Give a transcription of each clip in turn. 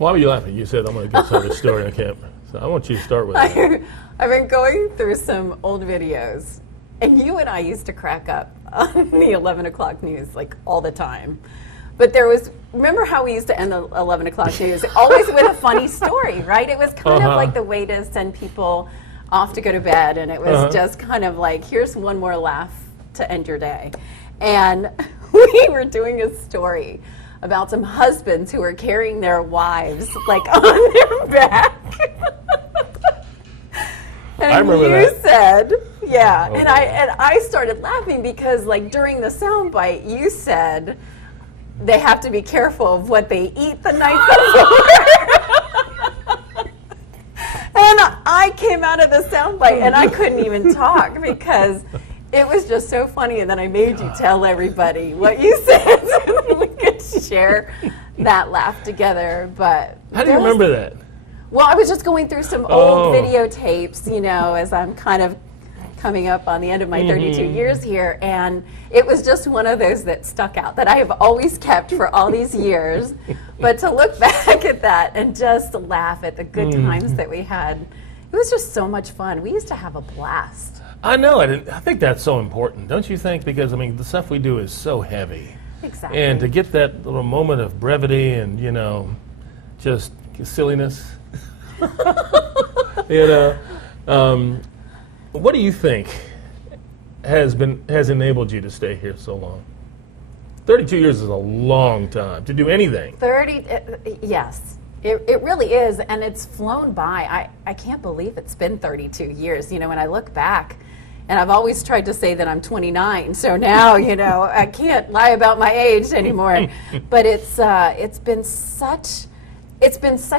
Why were you laughing? You said I'm going to get started story on camera. So I want you to start with it. I've been going through some old videos, and you and I used to crack up on the 11 o'clock news like all the time. But remember how we used to end the 11 o'clock news? Always with a funny story, right? It was kind of like the way to send people off to go to bed, and it was just kind of like, here's one more laugh to end your day. And we were doing a story about some husbands who were carrying their wives like on their back. And I remember you that. said, yeah, Oh, and I started laughing because like during the soundbite you said they have to be careful of what they eat the night before. And I came out of the soundbite and I couldn't even talk because it was just so funny, and then I made you tell everybody what you said so we could share that laugh together. But How do you remember that? well, I was just going through some old videotapes, you know, as I'm kind of coming up on the end of my 32 years here, and it was just one of those that stuck out that I have always kept for all these years. But to look back at that and just laugh at the good times that we had, it was just so much fun. We used to have a blast. I know. I think that's so important, don't you think? Because, I mean, the stuff we do is so heavy. Exactly. And to get that little moment of brevity and, you know, just silliness, you know. What do you think has enabled you to stay here so long? 32 years is a long time to do anything. 30, yes. It really is, and it's flown by. I can't believe it's been 32 years. You know, when I look back, and I've always tried to say that I'm 29, so now, you know, I can't lie about my age anymore. But it's been such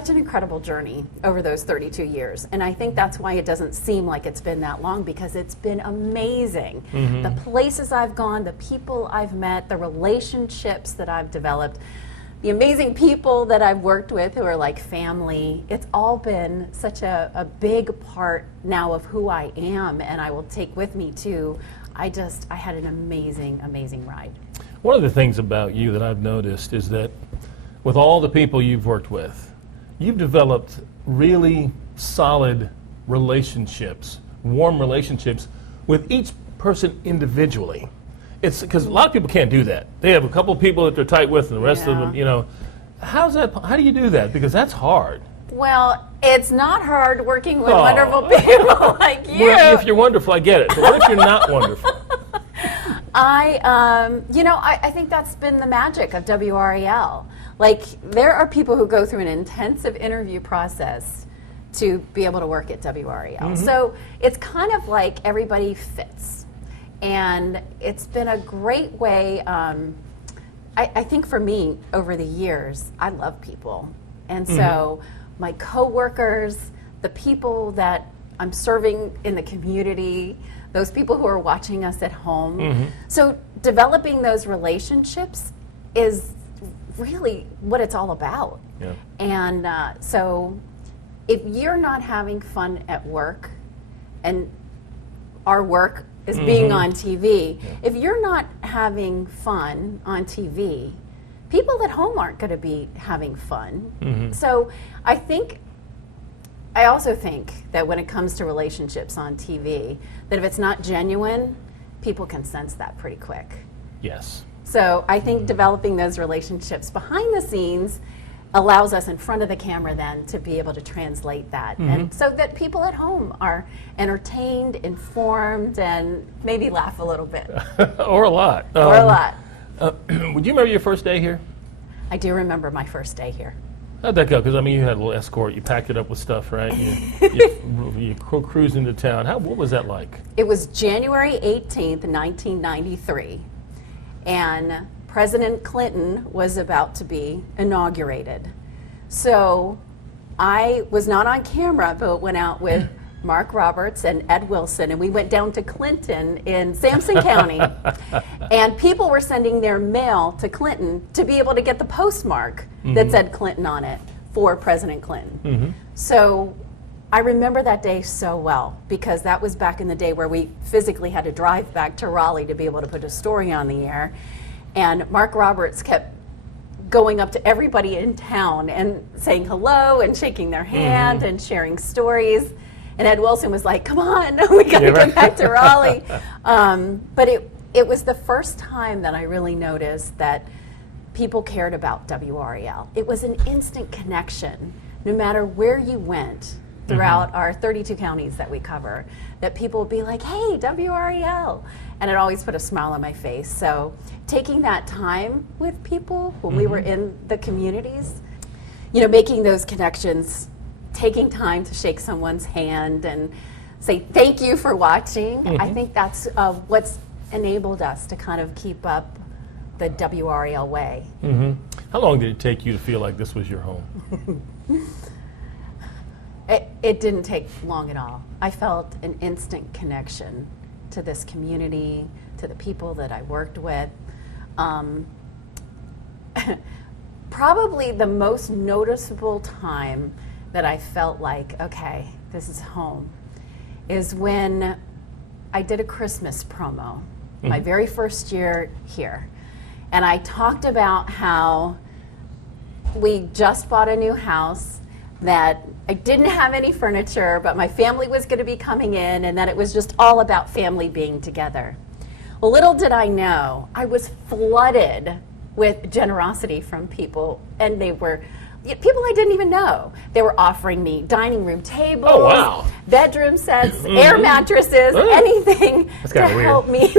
an incredible journey over those 32 years, and I think that's why it doesn't seem like it's been that long, because it's been amazing. The places I've gone, the people I've met, the relationships that I've developed, the amazing people that I've worked with who are like family. It's all been such a big part now of who I am, and I will take with me too. I had an amazing ride. One of the things about you that I've noticed is that with all the people you've worked with, you've developed really solid relationships, warm relationships with each person individually. It's because a lot of people can't do that. They have a couple of people that they're tight with, and the rest of them, you know. How do you do that? Because that's hard. Well, it's not hard working with wonderful people like you. Well, if you're wonderful, I get it. But what if you're not wonderful? I think that's been the magic of WRAL. Like, there are people who go through an intensive interview process to be able to work at WRAL. So it's kind of like everybody fits. And it's been a great way. I think for me, over the years, I love people. And so my coworkers, the people that I'm serving in the community, those people who are watching us at home. So developing those relationships is really what it's all about. Yeah. And so if you're not having fun at work, and our work is being on TV, if you're not having fun on TV, people at home aren't going to be having fun. So I also think that when it comes to relationships on TV, that if it's not genuine, people can sense that pretty quick. Yes. So I think developing those relationships behind the scenes allows us in front of the camera then to be able to translate that, and so that people at home are entertained, informed, and maybe laugh a little bit. Or a lot. Or a lot. Would you remember your first day here? I do remember my first day here. How'd that go? Because, I mean, you had a little escort. You packed it up with stuff, right? You cruised into town. What was that like? It was January 18th, 1993, and President Clinton was about to be inaugurated. So I was not on camera, but went out with Mark Roberts and Ed Wilson, and we went down to Clinton in Sampson County. And people were sending their mail to Clinton to be able to get the postmark that said Clinton on it for President Clinton. So I remember that day so well, because that was back in the day where we physically had to drive back to Raleigh to be able to put a story on the air. And Mark Roberts kept going up to everybody in town and saying hello and shaking their hand and sharing stories. And Ed Wilson was like, come on, we got to get back to Raleigh. But it was the first time that I really noticed that people cared about WRAL. It was an instant connection, no matter where you went throughout our 32 counties that we cover, that people would be like, hey, WRAL. And it always put a smile on my face. So taking that time with people when we were in the communities, you know, making those connections, taking time to shake someone's hand and say thank you for watching, I think that's what's enabled us to kind of keep up the WRAL way. How long did it take you to feel like this was your home? It didn't take long at all. I felt an instant connection to this community, to the people that I worked with. Probably the most noticeable time that I felt like, okay, this is home, is when I did a Christmas promo, my very first year here. And I talked about how we just bought a new house, that I didn't have any furniture, but my family was going to be coming in, and that it was just all about family being together. Well, little did I know, I was flooded with generosity from people, and they were people I didn't even know. They were offering me dining room tables, bedroom sets, air mattresses, anything to help me.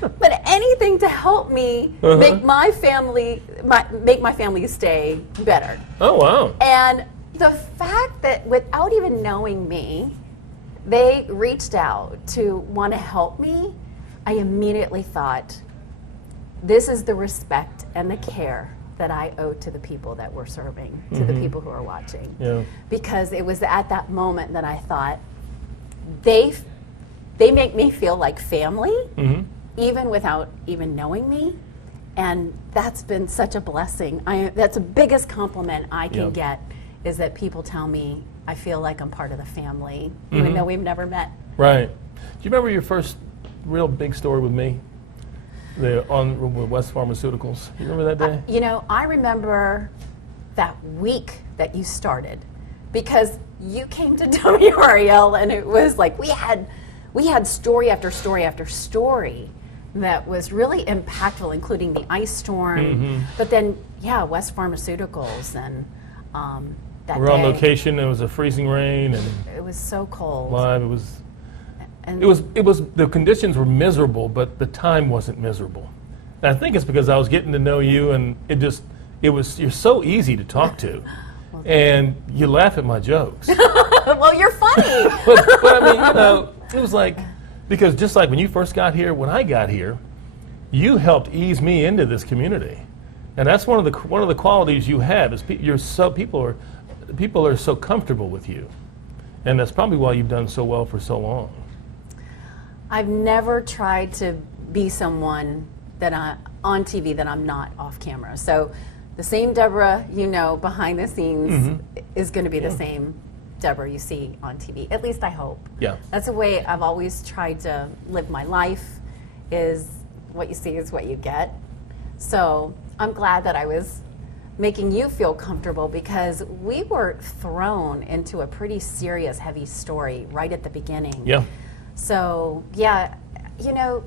But anything to help me make my family stay better. Oh, wow. And the fact that without even knowing me, they reached out to want to help me, I immediately thought, this is the respect and the care that I owe to the people that we're serving, to the people who are watching. Yeah. Because it was at that moment that I thought, they make me feel like family, even without even knowing me. And that's been such a blessing. That's the biggest compliment I can get, is that people tell me I feel like I'm part of the family, even though we've never met. Right. Do you remember your first real big story with me? On West Pharmaceuticals. You remember that day? You know, I remember that week that you started, because you came to WRAL and it was like we had story after story after story that was really impactful, including the ice storm, but then West Pharmaceuticals and that we were on day, location. It was a freezing rain and it was so cold. Live. It was the conditions were miserable, but the time wasn't miserable. And I think it's because I was getting to know you, and you're so easy to talk to, and you laugh at my jokes. Well, you're funny. but I mean, you know, it was like, because just like when you first got here, when I got here, you helped ease me into this community, and that's one of the qualities you have is people are so comfortable with you, and that's probably why you've done so well for so long. I've never tried to be someone on TV that I'm not off camera. So the same Debra you know behind the scenes is going to be the same Debra you see on TV. At least I hope. Yeah. That's the way I've always tried to live my life, is what you see is what you get. So I'm glad that I was making you feel comfortable, because we were thrown into a pretty serious, heavy story right at the beginning. Yeah. So, you know,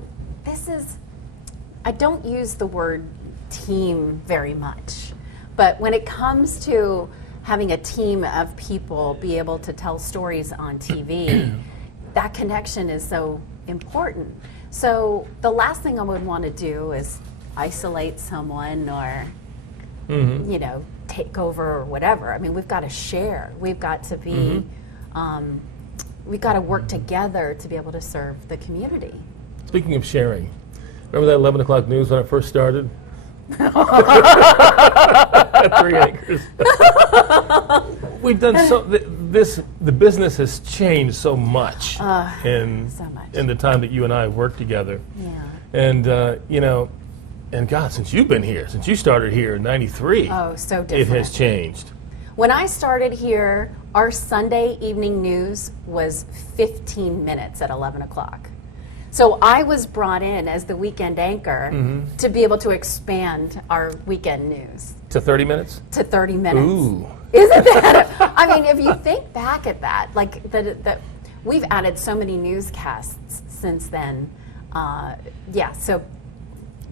I don't use the word team very much, but when it comes to having a team of people be able to tell stories on TV, that connection is so important. So the last thing I would want to do is isolate someone or, you know, take over or whatever. I mean, we've got to share. We've got to be... we've got to work together to be able to serve the community. Speaking of sharing, remember that 11 o'clock news when I first started? 3 acres. We've done the business has changed so much in the time that you and I have worked together. Yeah. And, you know, and God, since you've been here, since you started here in '93, so different. it has changed. When I started here, our Sunday evening news was 15 minutes at 11 o'clock. So I was brought in as the weekend anchor to be able to expand our weekend news To 30 minutes? to 30 minutes. Ooh. Isn't that? I mean, if you think back at that, like that we've added so many newscasts since then. Yeah, so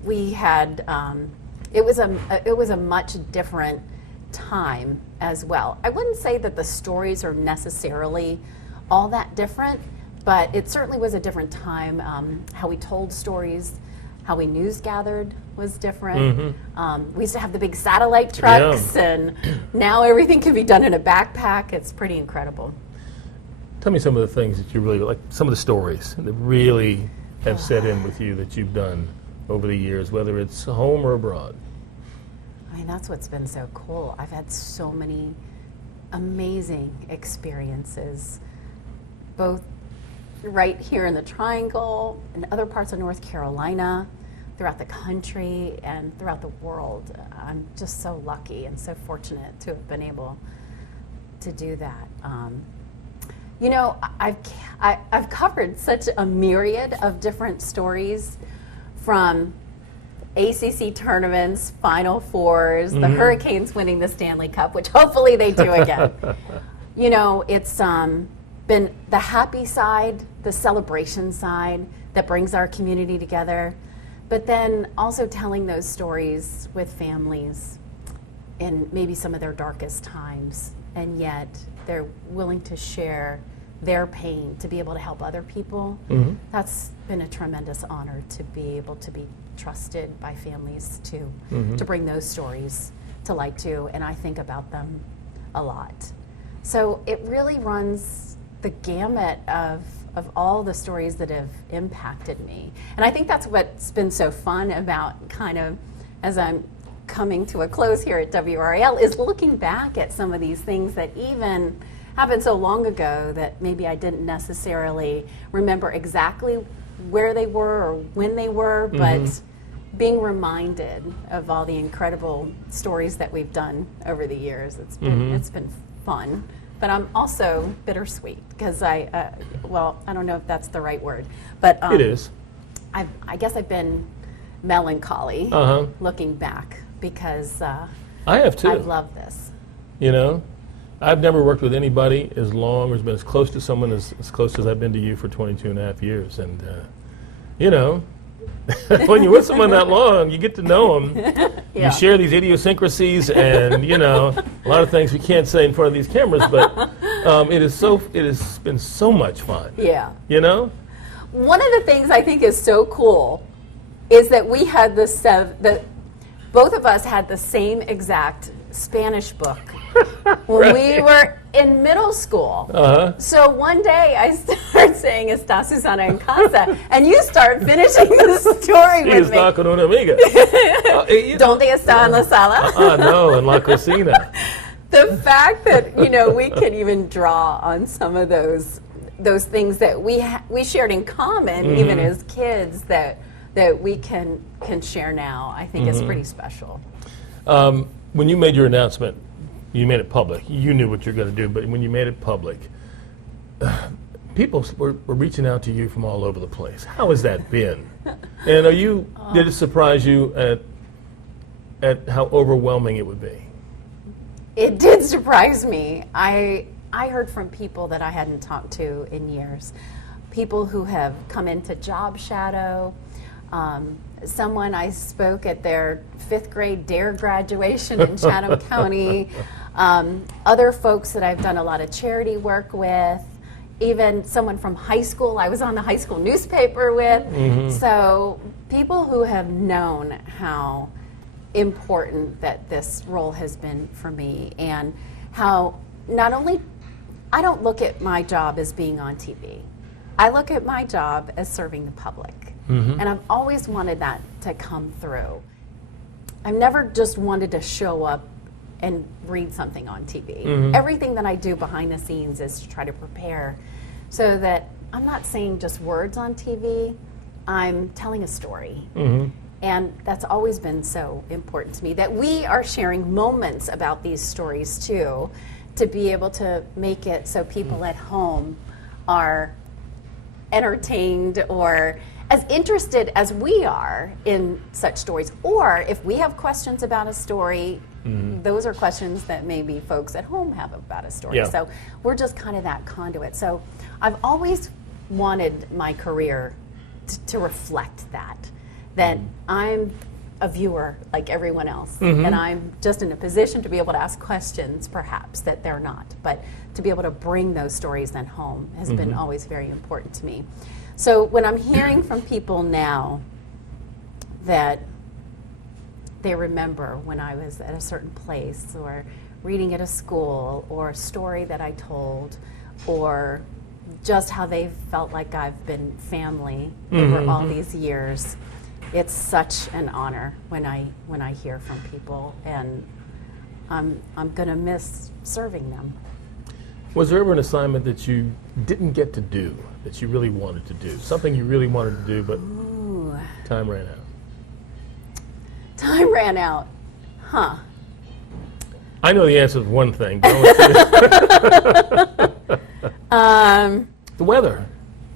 we had it was a much different time as well. I wouldn't say that the stories are necessarily all that different, but it certainly was a different time. How we told stories, how we news gathered was different. We used to have the big satellite trucks, and now everything can be done in a backpack. It's pretty incredible. Tell me some of the things that you really like, some of the stories that really have set in with you that you've done over the years, whether it's home or abroad. I mean, that's what's been so cool. I've had so many amazing experiences, both right here in the Triangle and other parts of North Carolina, throughout the country, and throughout the world. I'm just so lucky and so fortunate to have been able to do that. You know, I've covered such a myriad of different stories, from ACC tournaments, Final Fours, the Hurricanes winning the Stanley Cup, which hopefully they do again. You know, it's been the happy side, the celebration side that brings our community together, but then also telling those stories with families in maybe some of their darkest times, and yet they're willing to share their pain to be able to help other people. That's been a tremendous honor, to be able to be trusted by families to bring those stories to light too, and I think about them a lot. So it really runs the gamut of all the stories that have impacted me. And I think that's what's been so fun about, kind of, as I'm coming to a close here at WRAL, is looking back at some of these things that even happened so long ago that maybe I didn't necessarily remember exactly where they were or when they were, but being reminded of all the incredible stories that we've done over the years. It's been fun, but I'm also bittersweet, because well, I don't know if that's the right word, but It is. I guess I've been melancholy looking back, because I have too. I've loved this. You know, I've never worked with anybody as long or been as close to someone as close as I've been to you for 22 and a half years. And, you know, when you're with someone that long, you get to know them. You share these idiosyncrasies and, you know, a lot of things we can't say in front of these cameras, but it has been so much fun. Yeah. You know? One of the things I think is so cool is that we had both of us had the same exact Spanish book when we were in middle school. So one day I start saying, "Está Susana en casa," and you start finishing the story with me. Está con una amiga. ¿Dónde está en la sala? No, en la cocina. The fact that, you know, we can even draw on some of those things that we shared in common, even as kids, that we can share now, I think is pretty special. When you made your announcement, you made it public. You knew what you're going to do, but when you made it public, people were reaching out to you from all over the place. How has that been? And did it surprise you at how overwhelming it would be? It did surprise me. I heard from people that I hadn't talked to in years, people who have come into Job Shadow. Someone I spoke at their 5th grade DARE graduation in Chatham County, other folks that I've done a lot of charity work with, even someone from high school I was on the high school newspaper with. So people who have known how important that this role has been for me, and how not only, I don't look at my job as being on TV. I look at my job as serving the public. And I've always wanted that to come through. I've never just wanted to show up and read something on TV. Everything that I do behind the scenes is to try to prepare so that I'm not saying just words on TV, I'm telling a story. And that's always been so important to me, that we are sharing moments about these stories too, to be able to make it so people at home are entertained or as interested as we are in such stories, or if we have questions about a story, those are questions that maybe folks at home have about a story. Yeah. So we're just kind of that conduit. So I've always wanted my career to reflect that I'm a viewer like everyone else, and I'm just in a position to be able to ask questions perhaps that they're not, but to be able to bring those stories then home has been always very important to me. So when I'm hearing from people now that they remember when I was at a certain place, or reading at a school, or a story that I told, or just how they felt like I've been family over all these years, it's such an honor when I hear from people, and I'm going to miss serving them. Was there ever an assignment that you didn't get to do, that you really wanted to do? Something you really wanted to do, but time ran out? Time ran out. Huh. I know the answer to one thing. But I want the weather.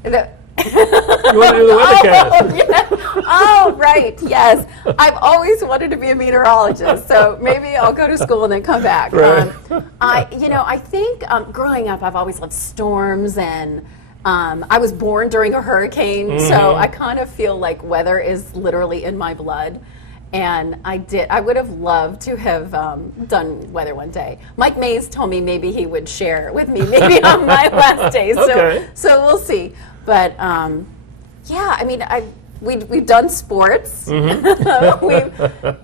You want to do the weathercast? Yeah. Oh, right, yes. I've always wanted to be a meteorologist, so maybe I'll go to school and then come back. Right. I think growing up, I've always loved storms, and I was born during a hurricane, so I kind of feel like weather is literally in my blood. And I would have loved to have done weather one day. Mike Mays told me maybe he would share it with me, maybe on my last day. Okay. So we'll see. But yeah, I mean, we've done sports, we've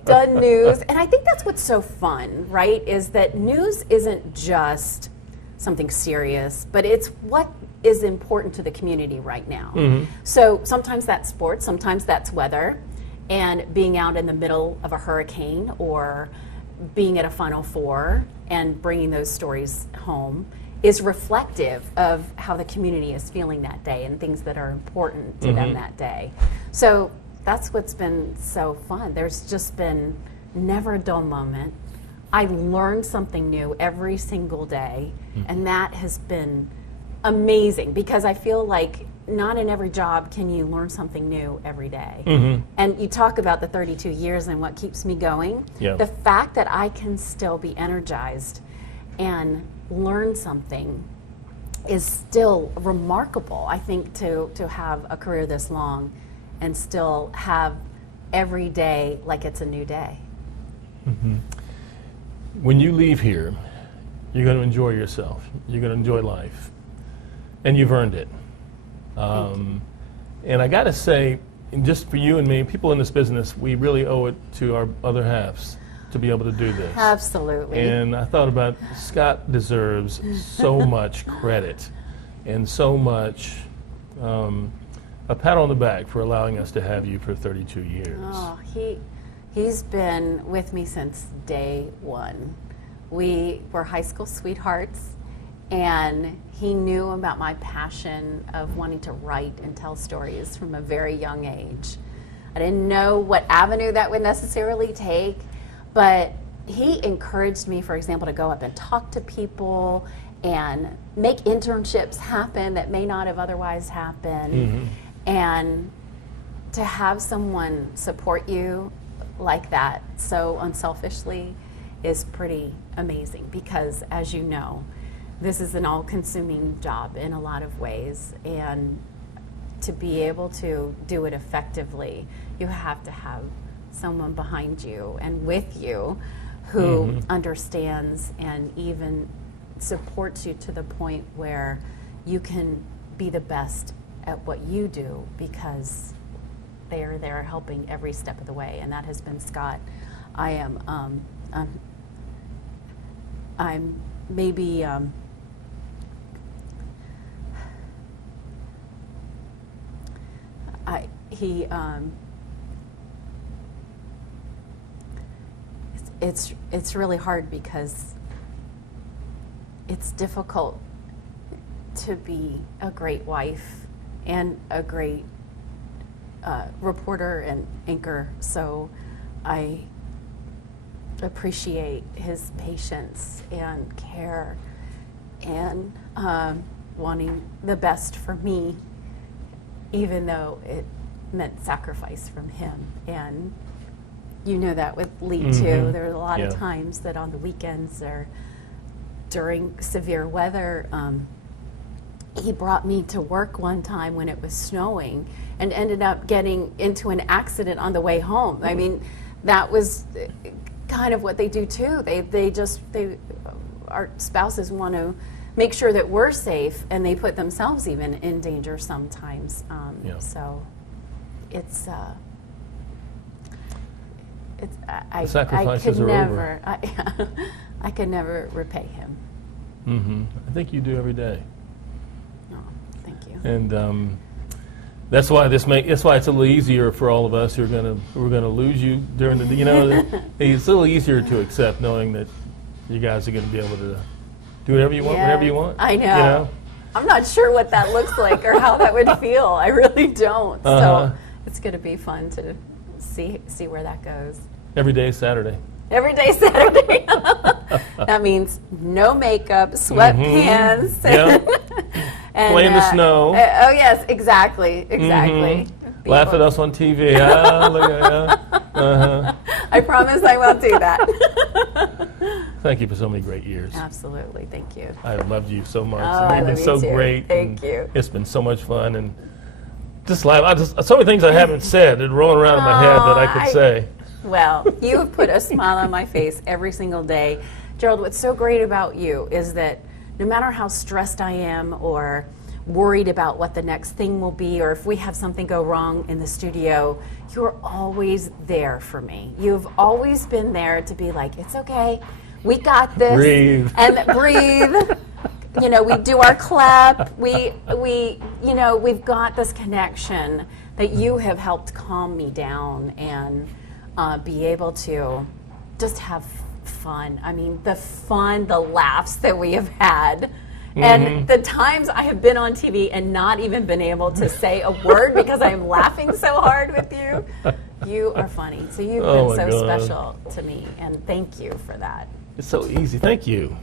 done news, and I think that's what's so fun, right? Is that news isn't just something serious, but it's what is important to the community right now. So sometimes that's sports, sometimes that's weather. And being out in the middle of a hurricane, or being at a Final Four and bringing those stories home is reflective of how the community is feeling that day and things that are important to them that day. So that's what's been so fun. There's just been never a dull moment. I learned something new every single day, and that has been amazing, because I feel like not in every job can you learn something new every day. And you talk about the 32 years and what keeps me going. Yeah. The fact that I can still be energized and learn something is still remarkable, I think, to have a career this long and still have every day like it's a new day. When you leave here, you're going to enjoy yourself. You're going to enjoy life. And you've earned it. And I got to say, just for you and me, people in this business, we really owe it to our other halves to be able to do this. Absolutely. And I thought about Scott deserves so much credit and so much a pat on the back for allowing us to have you for 32 years. Oh, he's been with me since day one. We were high school sweethearts, and he knew about my passion of wanting to write and tell stories from a very young age. I didn't know what avenue that would necessarily take, but he encouraged me, for example, to go up and talk to people and make internships happen that may not have otherwise happened. And to have someone support you like that so unselfishly is pretty amazing, because, as you know, this is an all-consuming job in a lot of ways, and to be able to do it effectively, you have to have someone behind you and with you who understands and even supports you to the point where you can be the best at what you do, because they are there helping every step of the way, and that has been Scott. I'm maybe it's really hard, because it's difficult to be a great wife and a great reporter and anchor. So I appreciate his patience and care and wanting the best for me, even though it meant sacrifice from him. And you know that with Lee too. There are a lot of times that on the weekends or during severe weather, he brought me to work one time when it was snowing and ended up getting into an accident on the way home. I mean, that was kind of what they do too. Our spouses want to make sure that we're safe, and they put themselves even in danger sometimes. So it's I sacrifices could are never I could never repay him. I think you do every day. Oh, thank you. And that's why that's why it's a little easier for all of us who are gonna lose you during the it's a little easier to accept knowing that you guys are going to be able to do whatever you want, whenever you want. I know. I'm not sure what that looks like or how that would feel. I really don't. So it's going to be fun to see where that goes. Every day is Saturday. Every day Saturday. That means no makeup, sweatpants. And, play in the snow. Oh yes, exactly. Laugh at us on TV. I promise I won't do that. Thank you for so many great years. Absolutely, thank you. I have loved you so much. Oh, You've been so great. Thank you. It's been so much fun, and just laugh. So many things I haven't said that are rolling around in my head that I could say. Well, you have put a smile on my face every single day. Gerald, what's so great about you is that no matter how stressed I am or worried about what the next thing will be, or if we have something go wrong in the studio, you're always there for me. You've always been there to be like, it's okay, we got this. Breathe. And breathe. You know, we do our clap. We've got this connection that you have helped calm me down and be able to just have fun. I mean, the laughs that we have had. And the times I have been on TV and not even been able to say a word because I'm laughing so hard with you. You are funny. So you've been so special to me, and thank you for that. It's so easy. Thank you.